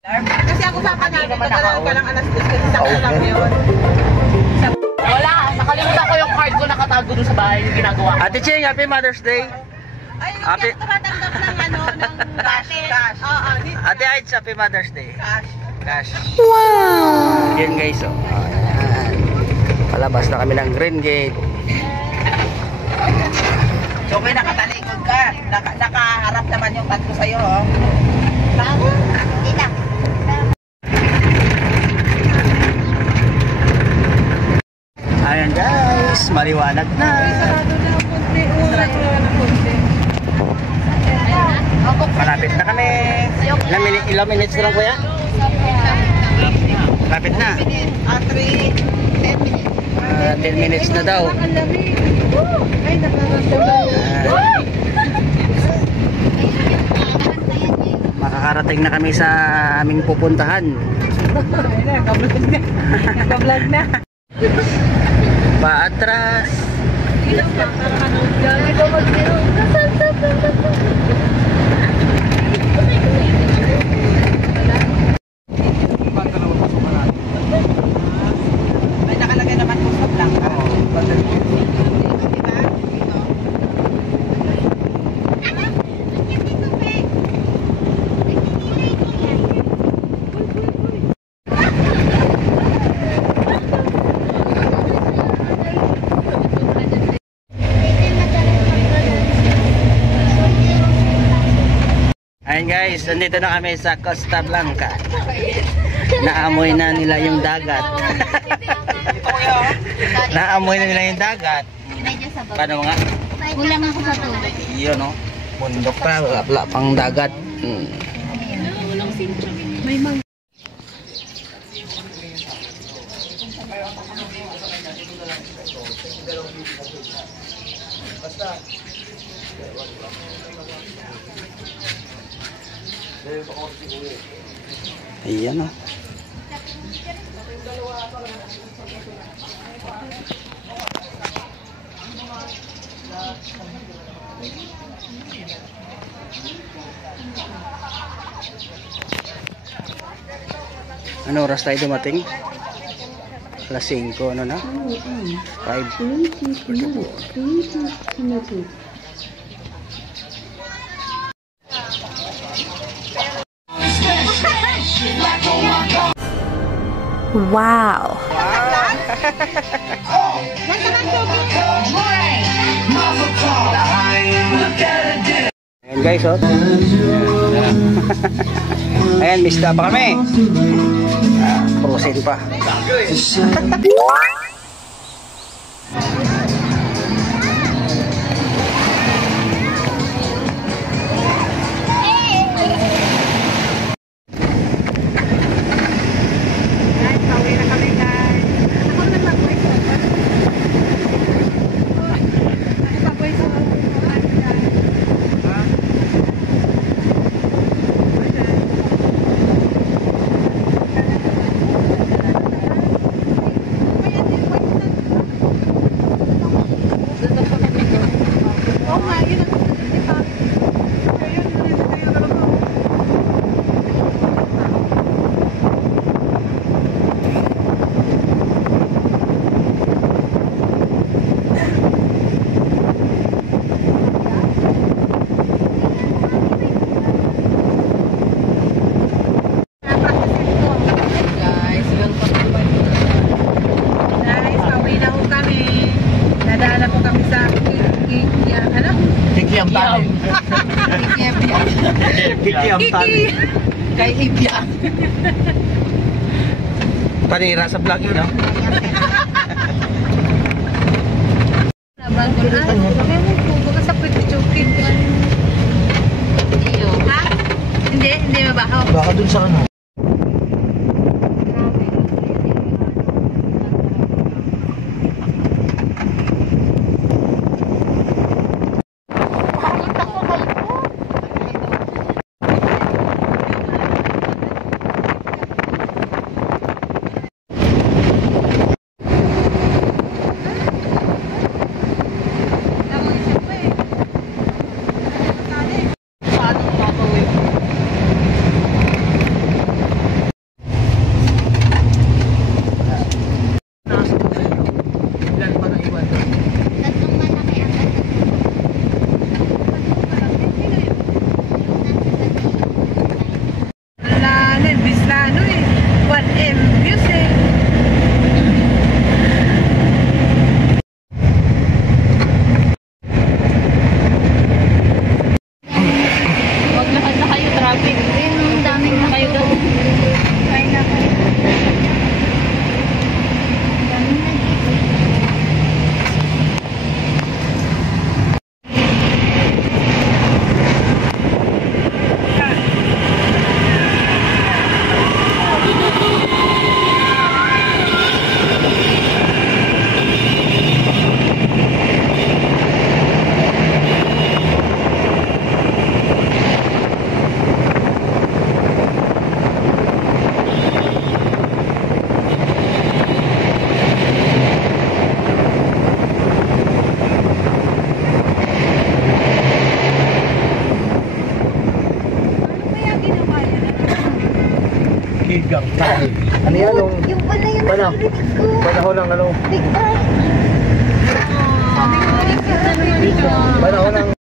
Kasi ako sa namin, nagdadala ka lang alas 10 kasi sakto lang yun. Wala, nakalimutan ko yung card ko nakatago dun sa bahay yung ginagawa. Ate Ching, happy Mother's Day. Ay, hindi ako tumatanggap ng ano, ng cash. Oo, Ate Aids, happy Mother's Day. cash. Wow! Yan guys, oh. Ayan. Palabas na kami ng Green Gate. So, may nakatalikod ka. Nakaharap naman yung tatlo sa'yo, oh. Hindi na. Ayan guys, maliwanag na. Malapit na kami. Ilang minutes na lang kuya? Malapit na. 10 minutes na daw. Makakarating na kami sa aming pupuntahan. Nagpa-vlog na. Paatras. May nakalagay naman po sa blanca. Ayan guys, nandito na kami sa Costa Blanca. Naamoy na nila yung dagat. Naamoy na nila yung dagat. Paano nga? Kulang ako sa tubig. Yun o, bundok pa, wala pang dagat. May mang... Ayan o. Ano oras tayo dumating? Alas 5, ano na? 5:44. Wow! Ayan guys, oh. Ayan, mista pa kami. Proceed pa. Kay Ibya. Panira sa vlog yun, no? Hindi mabaho. Baka dun sa ano? Saligang tayo. Ano yan? Yung pala yun ang lyrics ko. Panahon ng ano? Big Bang. Panahon ng